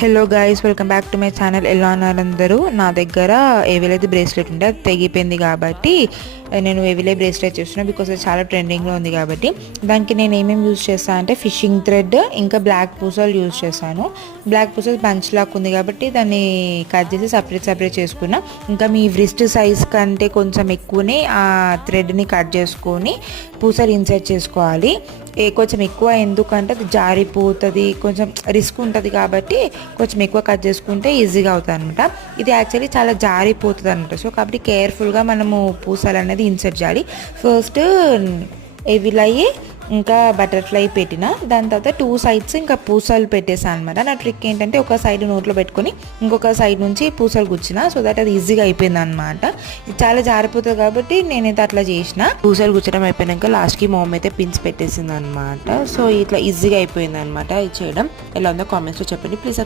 Hello guys, welcome back to my channel. ఎలా ఉన్నారు అందరూ? నా దగ్గర ఏవిలైతే బ్రేస్లెట్ ఉంటే అది తెగిపోయింది కాబట్టి నేను ఏవిలే బ్రేస్లెట్ చేస్తున్నాను. బికాస్ అది చాలా ట్రెండింగ్లో ఉంది కాబట్టి. దానికి నేను ఏమేమి యూజ్ చేస్తాను అంటే ఫిషింగ్ థ్రెడ్, ఇంకా బ్లాక్ పూసలు యూజ్ చేశాను. బ్లాక్ పూసలు బంచ్ లాక్ ఉంది కాబట్టి దాన్ని కట్ చేసి సపరేట్ చేసుకున్నా. ఇంకా మీ వ్రిస్ట్ సైజ్ కంటే కొంచెం ఎక్కువనే ఆ థ్రెడ్ని కట్ చేసుకొని పూసలు ఇన్సర్ట్ చేసుకోవాలి. కొంచెం ఎక్కువ, ఎందుకంటే అది జారిపోతుంది, కొంచెం రిస్క్ ఉంటుంది కాబట్టి కొంచెం ఎక్కువ కట్ చేసుకుంటే ఈజీగా అవుతుంది అనమాట. ఇది యాక్చువల్లీ చాలా జారిపోతుంది అనమాట. సో కాబట్టి కేర్ఫుల్గా మనము పూసలు అనేది ఇన్సర్ట్ చేయాలి. ఫస్ట్ ఎవిలయ్యి ఇంకా బటర్ఫ్లై పెట్టిన, దాని తర్వాత 2 సైడ్స్ ఇంకా పూసలు పెట్టేసాను అనమాట. నా ట్రిక్ ఏంటంటే ఒక సైడ్ నోట్లో పెట్టుకొని ఇంకొక సైడ్ నుంచి పూసలు గుచ్చిన, సో దట్ అది ఈజీగా అయిపోయింది అనమాట. ఇది చాలా జారిపోతుంది కాబట్టి నేనైతే అట్లా చేసిన. పూసలు గుచ్చడం అయిపోయినాక లాస్ట్కి మామ్ అయితే పిన్స్ పెట్టేసింది అనమాట. సో ఇట్లా ఈజీగా అయిపోయింది అనమాట. ఇది చేయడం ఎలా ఉందో కామెంట్స్లో చెప్పండి. ప్లీజ్